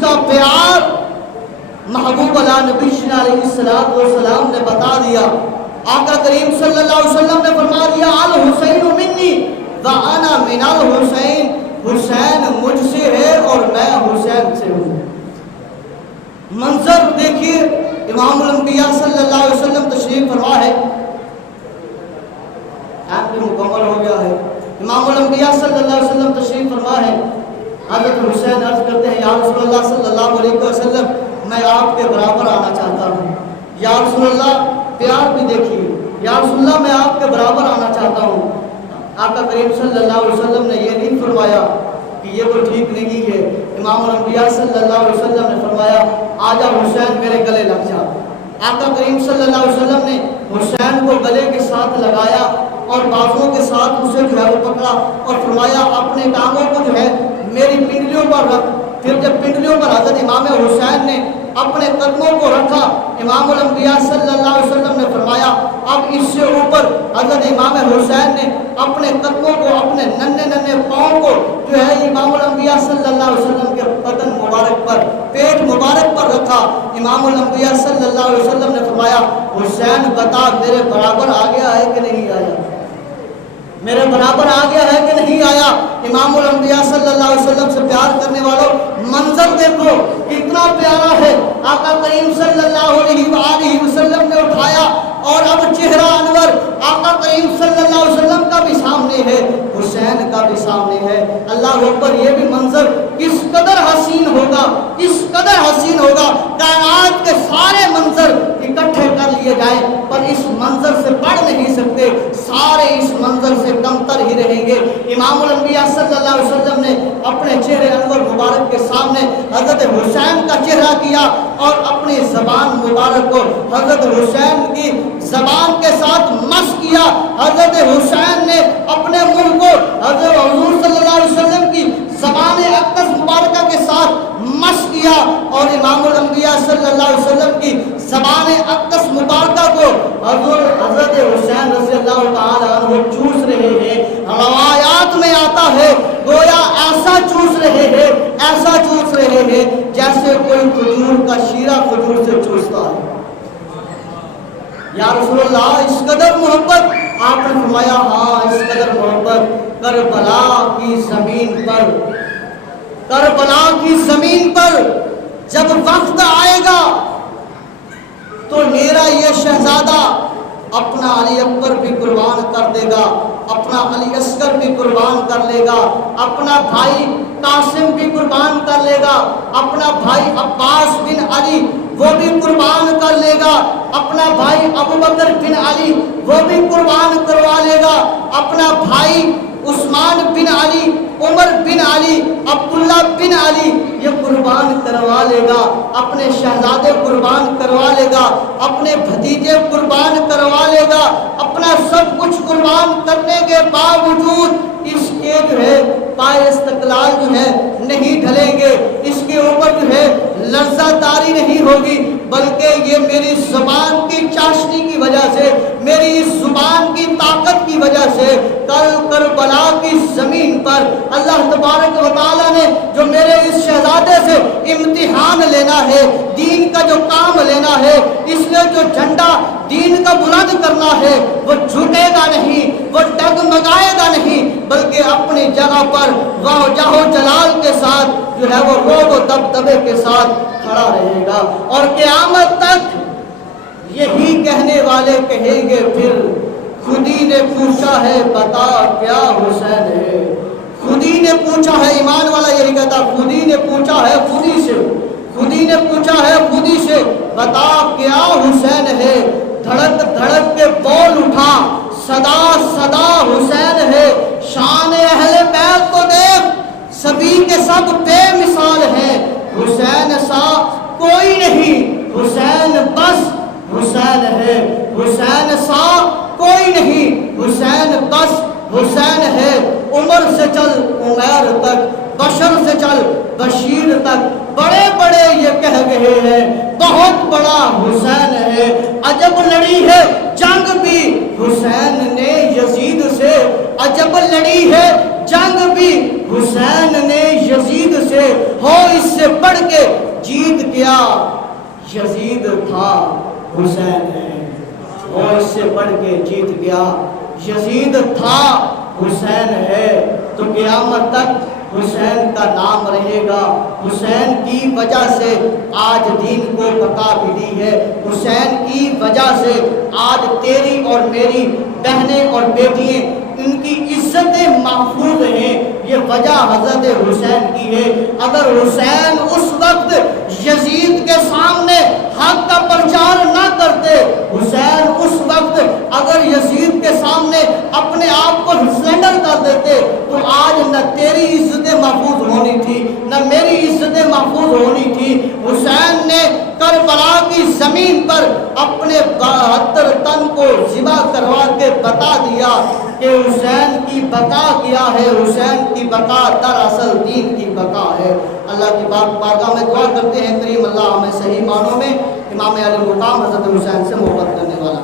کا پیار محبوب علیہ نبی علیہ السلام نے بتا دیا. آقا کریم صلی اللہ علیہ وسلم نے فرما دیا الحسین منی وانا من الحسین، حسین مجھ سے ہے اور میں حسین سے ہوں. منظر دیکھیے، امام الانبیاء صلی اللہ علیہ وسلم تشریف فرما ہے. آپ بھی مکمل ہو گیا ہے. امام الانبیاء صلی اللہ علیہ وسلم تشریف فرما ہے. حضرت حسین عرض کرتے ہیں یا رسول اللہ صلی اللہ علیہ وسلم میں آپ کے برابر آنا چاہتا ہوں. یا رسول اللہ پیار بھی دیکھیے، یا رسول اللہ میں آپ کے برابر آنا چاہتا ہوں. آقا کریم صلی اللہ علیہ وسلم نے یہ نہیں فرمایا کہ یہ تو ٹھیک نہیں ہے. امام الانبیاء صلی اللہ علیہ وسلم نے فرمایا آجا حسین میرے گلے لگ جا. آقا کریم صلی اللہ علیہ وسلم نے حسین کو گلے کے ساتھ لگایا اور بازوؤں کے ساتھ اسے جو ہے وہ پکڑا اور فرمایا اپنے ٹانگوں کو جو ہے میری پنڈلیوں پر رکھ. پھر جب پنڈلیوں پر حضرت امام حسین نے اپنے قدموں کو رکھا، امام الانبیاء صلی اللہ علیہ وسلم نے فرمایا اب اس سے اوپر حضرت امام حسین نے اپنے قدموں کو، اپنے ننھے ننھے پاؤں کو جو ہے امام الانبیاء صلی اللہ علیہ وسلم کے بدن مبارک پر، پیٹ مبارک پر رکھا. امام الانبیاء صلی اللہ علیہ وسلم نے فرمایا حسین بتا میرے برابر آ گیا ہے کہ نہیں آیا؟ میرے برابر آ گیا ہے کہ نہیں آیا؟ امام الانبیاء صلی اللہ علیہ وسلم سے پیار کرنے والوں منظر دیکھو کتنا پیارا ہے. آقا کریم صلی اللہ علیہ وسلم نے اٹھایا اور اب چہرہ انور آقا کریم صلی اللہ علیہ وسلم کا بھی سامنے ہے، حسین کا بھی سامنے ہے. اللہ اکبر، یہ بھی منظر کس قدر حسین ہوگا، کس قدر حسین ہوگا. کائنات کے سارے منظر اکٹھے کر لیے جائیں پر اس منظر سے بڑھ نہیں سکتے، سارے اس منظر سے کم تر ہی رہیں گے. امام الانبیاء صلی اللہ علیہ وسلم نے اپنے چہرے انور مبارک کے سامنے حضرت حسین کا چہرہ کیا اور اپنی زبان مبارک کو حضرت حسین کی زبان کے ساتھ مس کیا. حضرت حسین نے اپنے منہ کو حضرت حضور صلی اللہ علیہ وسلم کی زبان اقدس مبارکہ کے ساتھ مس کیا اور امام الانبیاء صلی اللہ علیہ وسلم کی زبان اقدس مبارکہ کو حضرت حسین رضی اللہ تعالی عنہ چوس رہے ہیں. روایات میں آتا ہے گویا ایسا چوس رہے ہیں، ایسا چوس رہے ہیں جیسے کوئی کھجور کا شیرہ کھجور سے چوستا ہے. یا رسول اللہ اس قدر محبت؟ آپ نے فرمایا ہاں اس قدر محبت کربلا کی زمین پر، کربلا کی زمین پر جب وقت آئے گا تو میرا یہ شہزادہ اپنا علی اکبر بھی قربان کر دے گا، اپنا علی اصغر بھی قربان کر لے گا، اپنا بھائی قاسم بھی قربان کر لے گا، اپنا بھائی عباس بن علی وہ بھی قربان کر لے گا، اپنا بھائی ابوبکر بن علی وہ بھی قربان کروا لے گا، اپنا بھائی عثمان بن علی، عمر بن علی، عبداللہ بن علی یہ قربان کروا لے گا، اپنے شہزادے قربان کروا لے گا، اپنے بھتیجے قربان کروا لے گا. اپنا سب کچھ قربان کرنے کے باوجود اس کے جو ہے پائے استقلال جو ہے نہیں ڈھلیں گے، اس کے اوپر جو ہے لرزہ داری نہیں ہوگی، بلکہ یہ میری زبان کی چاشنی کی وجہ سے، میری اس زبان کی طاقت کی وجہ سے کل کربلا کی زمین پر اللہ تبارک و تعالیٰ نے جو میرے اس شہزادے سے امتحان لینا ہے، دین کا جو کام لینا ہے، اس لیے جو جھنڈا دین کا بلند کرنا ہے وہ جھکے گا نہیں، وہ ڈگمگائے گا نہیں، بلکہ اپنی جگہ پر واجہ و جلال کے ساتھ جو ہے وہ روب و دبدبے کے ساتھ کھڑا رہے گا. اور قیامت تک یہی کہنے والے کہیں گے پھر خودی نے پوچھا ہے بتا کیا حسین ہے. خودی نے پوچھا ہے، ایمان والا یہی کہتا خودی نے پوچھا ہے خودی سے، خودی نے پوچھا ہے خودی سے بتا کیا حسین ہے. دھڑک دھڑک کے بول اٹھا صدا صدا حسین ہے. شان اہل بیت کو دیکھ سبھی کے سب بے مثال ہیں، حسین سا کوئی نہیں، حسین بس حسین ہے، حسین سا کوئی نہیں، حسین بس حسین ہے. عمر سے چل عمیر تک، بشر سے چل بشیر تک، بڑے بڑے یہ کہہ گئے ہیں بہت بڑا حسین ہے. عجب لڑی ہے جنگ بھی حسین نے یزید سے، عجب لڑی ہے جنگ بھی حسین نے یزید سے ہو اس سے بڑھ کے جیت کیا، یزید تھا حسین ہے، ہو اس سے بڑھ کے جیت گیا، یزید تھا حسین ہے، تو قیامت تک حسین کا نام رہے گا۔ حسین کی وجہ سے آج دین کو بقا ملی ہے، حسین کی وجہ سے آج تیری اور میری بہنیں اور بیٹیاں ان کی عزتیں محفوظ ہیں، یہ وجہ حضرت حسین کی ہے۔ اگر حسین اس وقت یزید کے سامنے حق کا پرچار نہ کرتے، حسین اس وقت اگر یزید کے سامنے اپنے آپ کو سرنڈر کر دیتے، تو آج نہ تیری عزتیں محفوظ ہونی تھی نہ میری عزتیں محفوظ ہونی تھی۔ حسین نے کربلا کی زمین پر اپنے 72 تن کو ذبح کروا کے بتا دیا کہ حسین کی بقا کیا ہے، حسین کی بقا دراصل دین کی بقا ہے۔ اللہ کی بارگاہ میں دعا کرتے ہیں کریم اللہ ہمیں صحیح معنوں میں امام علی مقام حضرت حسین سے محبت کرنے والا